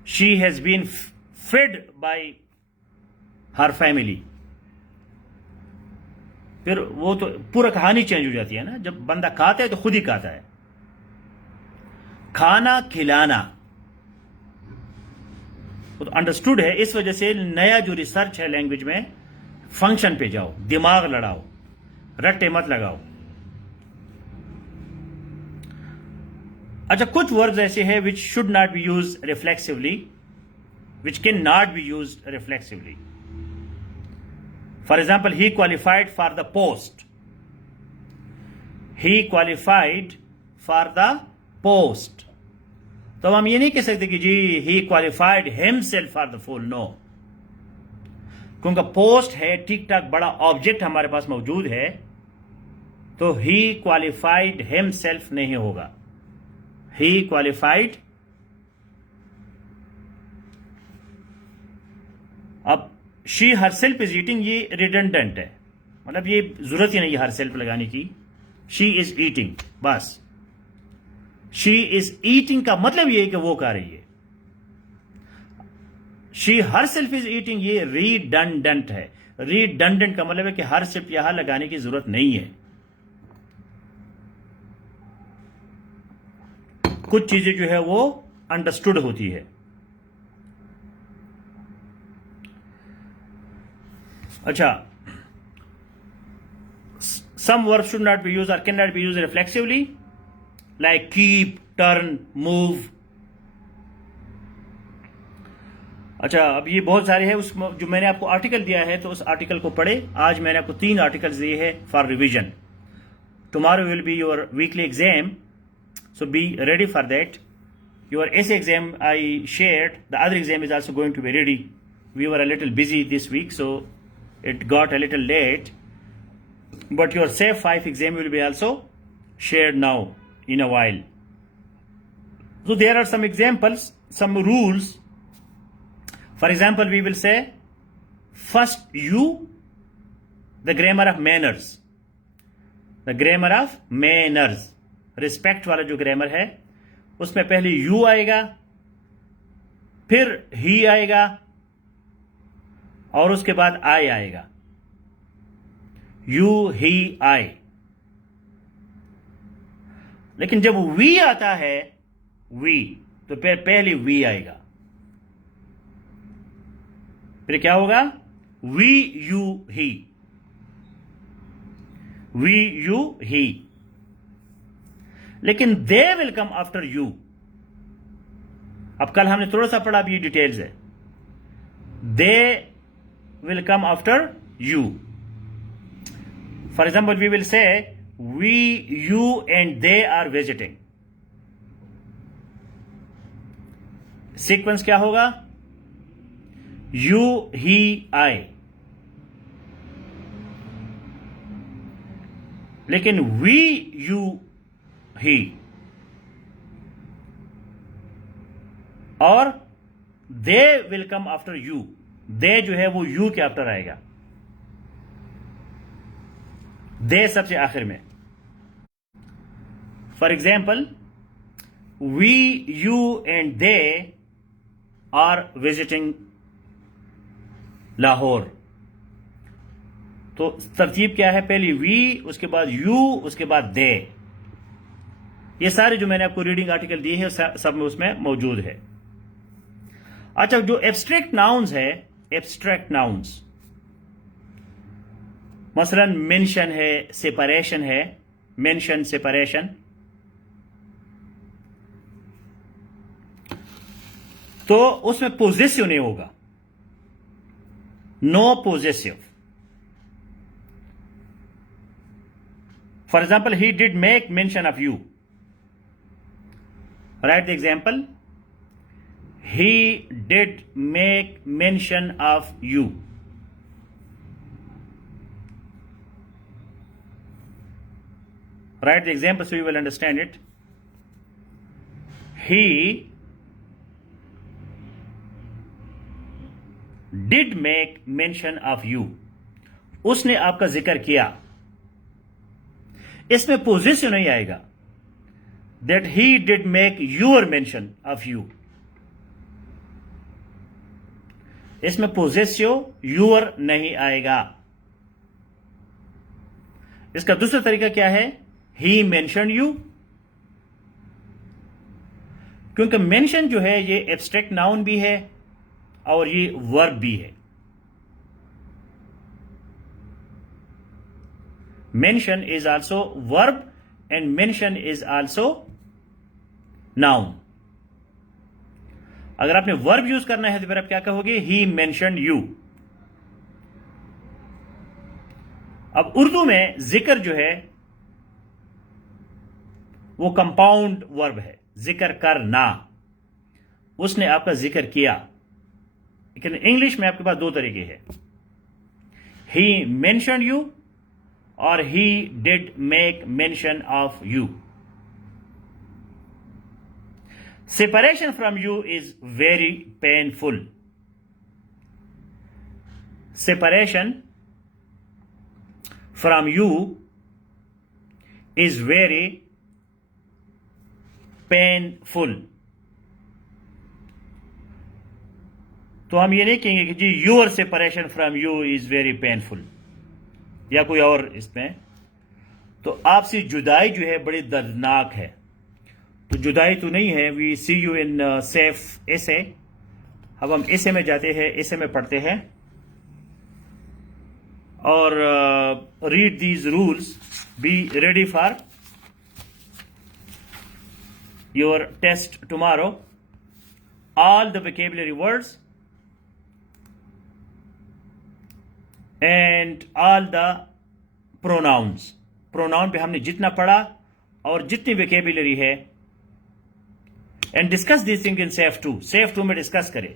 she has been fed by her family. फिर वो तो पूरा कहानी चेंज हो जाती है ना। जब बंदा खाता है तो खुद ही खाता है। खाना खिलाना तो अंडरस्टूड है। इस वजह से नया जो रिसर्च है लैंग्वेज में, फंक्शन पे जाओ, दिमाग लड़ाओ, रट्टे मत लगाओ। अच्छा, कुछ वर्ड्स ऐसे हैं which should not be use reflexively, which can not be use reflexively. For example, he qualified for the post, he qualified for the post. तो हम ये नहीं कह सकते कि जी he qualified himself for the full, no, क्योंकि post है, ठीक ठाक बड़ा ऑब्जेक्ट हमारे पास मौजूद है, तो ही क्वालिफाइड हिमसेल्फ नहीं होगा। ही क्वालिफाइड, अब she her self is eating, ये रिडंडेंट है, मतलब ये जरूरत ही नहीं हर सेल्फ लगाने की। शी इज ईटिंग, बस। शी इज ईटिंग का मतलब ये है कि वो खा रही है। She her self is eating, ये रिडंडेंट है। रिडंडेंट का मतलब है कि हर सेल्फ यहां लगाने की जरूरत नहीं है। कुछ चीजें जो है वो अंडरस्टूड होती है। अच्छा, some verbs should not be used or cannot be used reflexively, like keep, turn, move. अच्छा, अब ये बहुत सारे हैं। उस जो मैंने आपको आर्टिकल दिया है तो उस आर्टिकल को पढ़े। आज मैंने आपको 3 आर्टिकल्स दिए हैं for revision. Tomorrow will be your weekly exam, so be ready for that. Your essay exam I shared, the other exam is also going to be ready. We were a little busy this week, so it got a little late, but your SAFE 5 exam will be also shared now in a while. So there are some examples, some rules. For example, we will say first you, the grammar of manners, the grammar of manners, respect वाला जो grammar है उसमें पहले you आएगा, फिर ही आएगा और उसके बाद आई आएगा। You, he, I. लेकिन जब वी आता है, वी, तो पहले वी आएगा, फिर क्या होगा? We, you, he, we, you, he. लेकिन they will come after you. अब कल हमने थोड़ा सा पढ़ा, अब ये डिटेल्स है। They will come after you. For example, we will say we, you and they are visiting. Sequence क्या होगा? You, he, I. लेकिन वी, यू, ही और they will come after you. They जो है वो यू के after आएगा। दे सबसे आखिर में। For example, we, you and they are visiting Lahore. तो तरतीब क्या है? पहले वी, उसके बाद यू, उसके बाद दे। ये सारे जो मैंने आपको रीडिंग आर्टिकल दिए हैं सब में उसमें मौजूद है। अच्छा, जो एब्स्ट्रैक्ट नाउन्स है, एब्स्ट्रैक्ट नाउन्स, मसलन मेंशन है, सेपरेशन है, मेंशन, सेपरेशन, तो उसमें पोजेसिव नहीं होगा, no possessive. For example, he did make mention of you. Write the example. He did make mention of you. Write the example so you will understand it. He did make mention of you. उसने आपका जिक्र किया. इसमें possessive नहीं आएगा. That he did make your mention of you. इसमें possessive your नहीं आएगा. इसका दूसरा तरीका क्या है? He mentioned you. क्योंकि मेंशन जो है ये एब्स्ट्रैक्ट नाउन भी है और ये वर्ब भी है. Mention is also verb and mention is also known. अगर आपने वर्ब यूज करना है तो फिर आप क्या कहोगे? ही मेंशन्ड यू. अब उर्दू में जिक्र जो है वो कंपाउंड वर्ब है. जिक्र करना. उसने आपका जिक्र किया. लेकिन इंग्लिश में आपके पास दो तरीके हैं. ही मेंशन्ड यू और he did make mention of you. Separation from you is very painful. Separation from you is very painful. तो हम ये नहीं कहेंगे कि जी your separation from you is very painful या कोई और इसमें. तो आपसे जुदाई जो है बड़ी दर्दनाक है. तो जुदाई तो नहीं है. We see you in safe essay. अब हम एसे में जाते हैं. एसे में पढ़ते हैं और read these rules. Be ready for your test tomorrow. All the vocabulary words and all the pronouns. Pronoun पे हमने जितना पढ़ा और जितनी vocabulary है and discuss these things in SAFE 2. SAFE 2 में डिस्कस करें.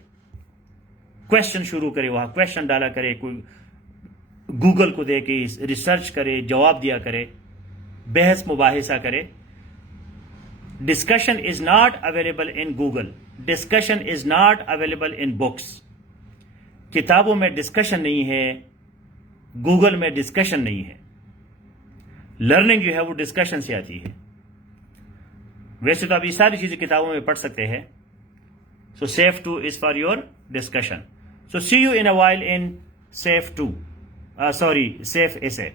क्वेश्चन शुरू करें. वहां क्वेश्चन डाला करे. कोई गूगल को दे के रिसर्च करे. जवाब दिया करे. बहस मुबाहिसा करे. Discussion is not available in Google. Discussion is not available in books. किताबों में डिस्कशन नहीं है. गूगल में डिस्कशन नहीं है. लर्निंग जो है वो डिस्कशन से आती है. वैसे तो आप ये सारी चीजें किताबों में पढ़ सकते हैं. So SAFE 2 is for your discussion. So see you in a while in SAFE 2. SAFE essay.